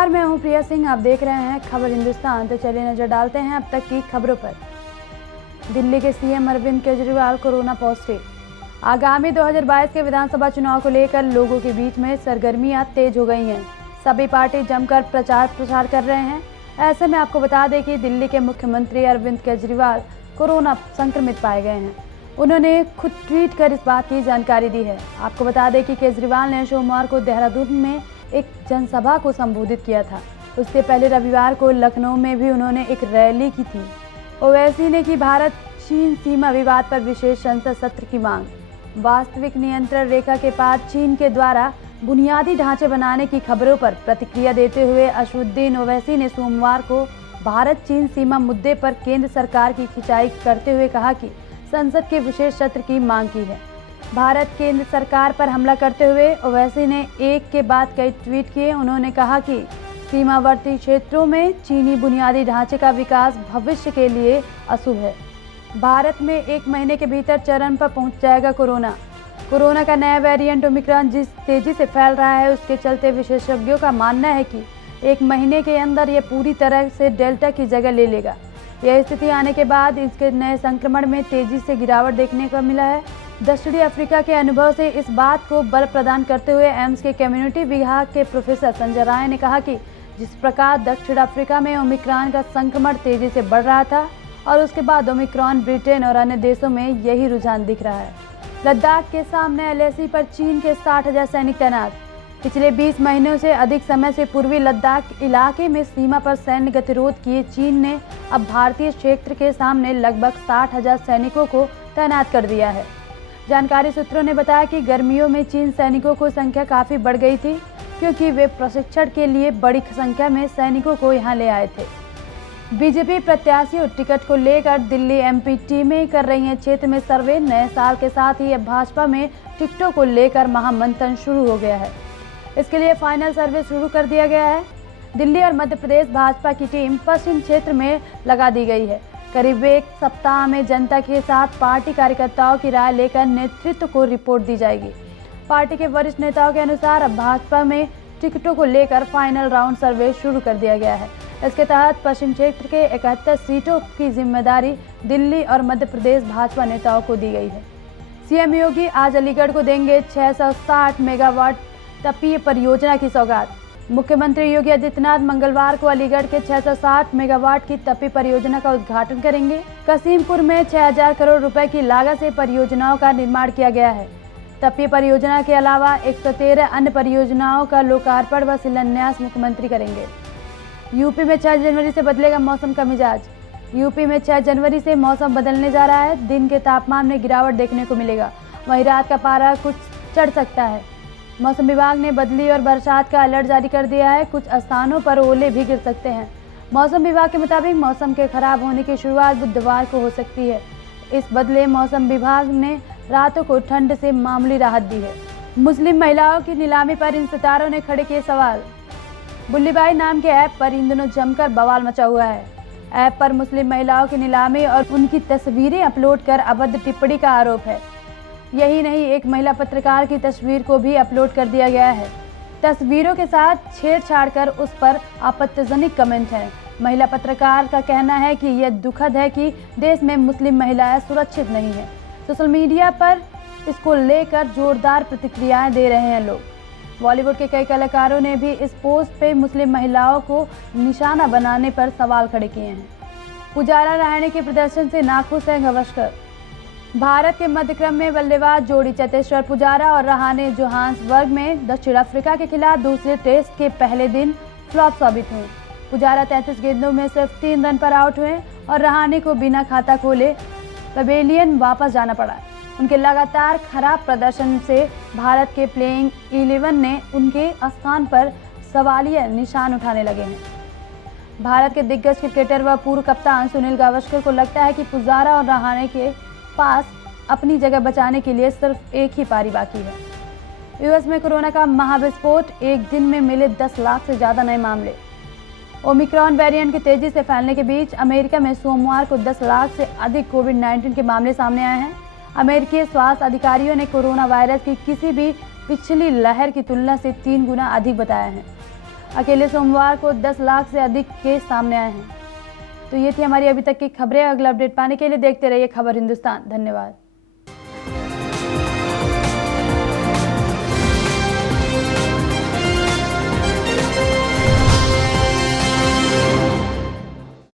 नमस्कार, मैं हूं प्रिया सिंह। आप देख रहे हैं खबर हिंदुस्तान। तो चलिए नजर डालते हैं अब तक की खबरों पर। दिल्ली के CM Arvind Kejriwal corona positive. आगामी 2022 के विधानसभा चुनाव को लेकर लोगों के बीच में सरगर्मियां तेज हो गई हैं। सभी पार्टी जमकर प्रचार कर रहे हैं। ऐसे में आपको बता दें कि दिल्ली के मुख्यमंत्री अरविंद केजरीवाल कोरोना संक्रमित पाए गए हैं। उन्होंने खुद ट्वीट कर इस बात की जानकारी दी है। आपको बता दें कि केजरीवाल ने सोमवार को देहरादून में एक जनसभा को संबोधित किया था। उससे पहले रविवार को लखनऊ में भी उन्होंने एक रैली की थी। ओवैसी ने की भारत चीन सीमा विवाद पर विशेष संसद सत्र की मांग। वास्तविक नियंत्रण रेखा के पार चीन के द्वारा बुनियादी ढांचे बनाने की खबरों पर प्रतिक्रिया देते हुए असदुद्दीन ओवैसी ने सोमवार को भारत चीन सीमा मुद्दे पर केंद्र सरकार की खिंचाई करते हुए कहा कि संसद के विशेष सत्र की मांग की है। भारत केंद्र सरकार पर हमला करते हुए ओवैसी ने एक के बाद कई ट्वीट किए। उन्होंने कहा कि सीमावर्ती क्षेत्रों में चीनी बुनियादी ढांचे का विकास भविष्य के लिए अशुभ है। भारत में 1 महीने के भीतर चरम पर पहुंच जाएगा कोरोना का नया वेरिएंट ओमिक्रॉन जिस तेजी से फैल रहा है, उसके चलते विशेषज्ञों का मानना है कि 1 महीने के अंदर ये पूरी तरह से डेल्टा की जगह ले लेगा। यह स्थिति आने के बाद इसके नए संक्रमण में तेजी से गिरावट देखने को मिला है। दक्षिणी अफ्रीका के अनुभव से इस बात को बल प्रदान करते हुए एम्स के कम्युनिटी विभाग के प्रोफेसर संजय राय ने कहा कि जिस प्रकार दक्षिण अफ्रीका में ओमिक्रॉन का संक्रमण तेजी से बढ़ रहा था और उसके बाद ओमिक्रॉन ब्रिटेन और अन्य देशों में यही रुझान दिख रहा है। लद्दाख के सामने एलएसी पर चीन के 60,000 सैनिक तैनात। पिछले 20 महीनों से अधिक समय से पूर्वी लद्दाख इलाके में सीमा पर सैन्य गतिरोध किए चीन ने अब भारतीय क्षेत्र के सामने लगभग 60,000 सैनिकों को तैनात कर दिया है। जानकारी सूत्रों ने बताया कि गर्मियों में चीन सैनिकों की संख्या काफ़ी बढ़ गई थी, क्योंकि वे प्रशिक्षण के लिए बड़ी संख्या में सैनिकों को यहां ले आए थे। बीजेपी प्रत्याशियों टिकट को लेकर दिल्ली एमपी टीमें कर रही हैं क्षेत्र में सर्वे। नए साल के साथ ही अब भाजपा में टिकटों को लेकर महामंथन शुरू हो गया है। इसके लिए फाइनल सर्वे शुरू कर दिया गया है। दिल्ली और मध्य प्रदेश भाजपा की टीम पश्चिम क्षेत्र में लगा दी गई है। करीब 1 सप्ताह में जनता के साथ पार्टी कार्यकर्ताओं की राय लेकर नेतृत्व को रिपोर्ट दी जाएगी। पार्टी के वरिष्ठ नेताओं के अनुसार अब भाजपा में टिकटों को लेकर फाइनल राउंड सर्वे शुरू कर दिया गया है। इसके तहत पश्चिम क्षेत्र के 71 सीटों की जिम्मेदारी दिल्ली और मध्य प्रदेश भाजपा नेताओं को दी गई है। सीएम योगी आज अलीगढ़ को देंगे 660 मेगावाट तापीय परियोजना की सौगात। मुख्यमंत्री योगी आदित्यनाथ मंगलवार को अलीगढ़ के 660 मेगावाट की तापीय परियोजना का उद्घाटन करेंगे। कसीमपुर में 6,000 करोड़ रुपए की लागत से परियोजनाओं का निर्माण किया गया है। तापीय परियोजना के अलावा 113 अन्य परियोजनाओं का लोकार्पण व शिलान्यास मुख्यमंत्री करेंगे। यूपी में 6 जनवरी से बदलेगा मौसम का मिजाज। यूपी में 6 जनवरी से मौसम बदलने जा रहा है। दिन के तापमान में गिरावट देखने को मिलेगा, वहीं रात का पारा कुछ चढ़ सकता है। मौसम विभाग ने बदली और बरसात का अलर्ट जारी कर दिया है। कुछ स्थानों पर ओले भी गिर सकते हैं। मौसम विभाग के मुताबिक मौसम के खराब होने की शुरुआत बुधवार को हो सकती है। इस बदले मौसम विभाग ने रातों को ठंड से मामूली राहत दी है। मुस्लिम महिलाओं की नीलामी पर इन सितारों ने खड़े किए सवाल। बुल्लीबाई नाम के ऐप पर इन दिनों जमकर बवाल मचा हुआ है। ऐप पर मुस्लिम महिलाओं की नीलामी और उनकी तस्वीरें अपलोड कर अभद्र टिप्पणी का आरोप है। यही नहीं, एक महिला पत्रकार की तस्वीर को भी अपलोड कर दिया गया है। तस्वीरों के साथ छेड़छाड़ कर उस पर आपत्तिजनक कमेंट है। महिला पत्रकार का कहना है कि यह दुखद है कि देश में मुस्लिम महिलाएं सुरक्षित नहीं है। सोशल मीडिया पर इसको लेकर जोरदार प्रतिक्रियाएं दे रहे हैं लोग। बॉलीवुड के कई कलाकारों ने भी इस पोस्ट पे मुस्लिम महिलाओं को निशाना बनाने पर सवाल खड़े किए हैं। पुजारा रहाणे के प्रदर्शन से नाखुश हैं गावस्कर। भारत के मध्यक्रम में बल्लेबाज जोड़ी चेतेश्वर पुजारा और रहाणे जोहान्सबर्ग में दक्षिण अफ्रीका के खिलाफ दूसरे टेस्ट के पहले दिन फ्लॉप साबित हुए। पुजारा 33 गेंदों में सिर्फ 3 रन पर आउट हुए और रहाणे को बिना खाता खोले पवेलियन वापस जाना पड़ा। उनके लगातार खराब प्रदर्शन से भारत के प्लेइंग 11 ने उनके स्थान पर सवालिया निशान उठाने लगे हैं। भारत के दिग्गज क्रिकेटर व पूर्व कप्तान सुनील गावस्कर को लगता है कि पुजारा और रहाणे के पास अपनी जगह बचाने के लिए सिर्फ एक ही पारी बाकी है। यूएस में कोरोना का महाविस्फोट, एक दिन में मिले 10 लाख से ज़्यादा नए मामले। ओमिक्रॉन वेरिएंट के तेजी से फैलने के बीच अमेरिका में सोमवार को 10 लाख से अधिक कोविड-19 के मामले सामने आए हैं। अमेरिकी स्वास्थ्य अधिकारियों ने कोरोना वायरस की किसी भी पिछली लहर की तुलना से 3 गुना अधिक बताया है। अकेले सोमवार को 10 लाख से अधिक केस सामने आए हैं। तो ये थी हमारी अभी तक की खबरें। अगला अपडेट पाने के लिए देखते रहिए खबर हिंदुस्तान। धन्यवाद।